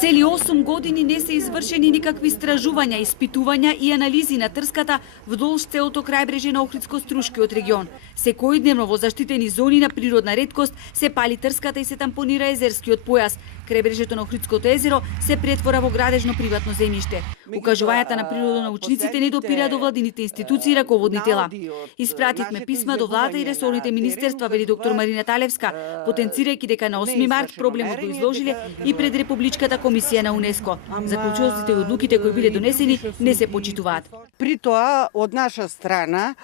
Цели 8 години не се извршени никакви истражувања, испитувања и анализи на трската вдолж целото крајбрежје на Охридско-Струшкиот регион. Секојдневно во заштитени зони на природна реткост се пали трската и се тампонира езерскиот појас. Крајбрежјето на Охридското езеро се претвора во градежно приватно земјиште. Укажувањата на природонаучниците не допира до владините институции и раководни тела. Испративме писма до владата и ресорните министерства, вели доктор Марина Талевска, потенцирајќи дека на 8 март проблемот го изложиле и пред Републичката комисија на УНЕСКО. Заклучоците и одлуките кои биле донесени не се почитуваат. При тоа, од наша страна,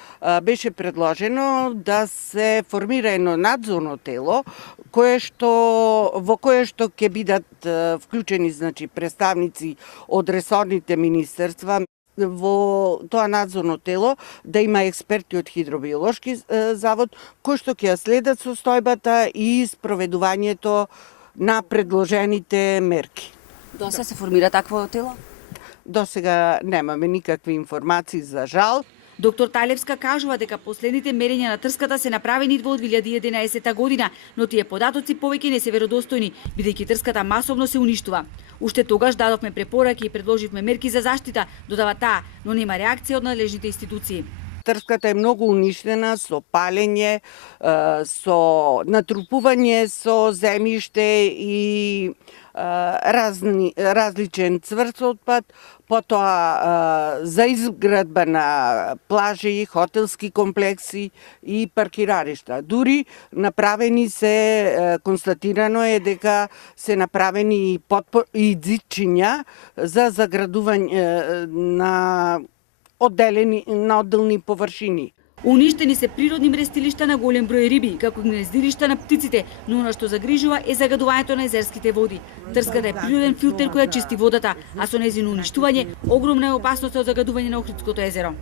беше предложено да се формира едно надзорно тело, во кое што ќе бидат вклучени представници од ресорните министерства. Во тоа надзорно тело да има експерти од Хидробиолошки завод, кои што ќе следат состојбата и спроведувањето на предложените мерки. До сега се формира такво тело? До сега немаме никакви информации, за жал. Доктор Талевска кажува дека последните мерења на трската се направени во 2011 година, но тие податоци повеќе не се веродостојни, бидејќи трската масовно се уништува. Уште тогаш дадовме препораки и предложивме мерки за заштита, додава таа, но нема реакција од надлежните институции. Трската е многу уништена со палење, со натрупување со земјиште и различен цврст отпад, потоа за изградба на плажи, хотелски комплекси и паркираришта. Дури направени се, констатирано е дека се направени и дзичиња за заградување на одделни површини. Уништени се природни мрестилишта на голем број риби, како гнездилишта на птиците, но она што загрижува е загадувањето на езерските води. Трската е природен филтер која чисти водата, а со нејзино уништување огромна е опасноста од загадување на Охридското езеро.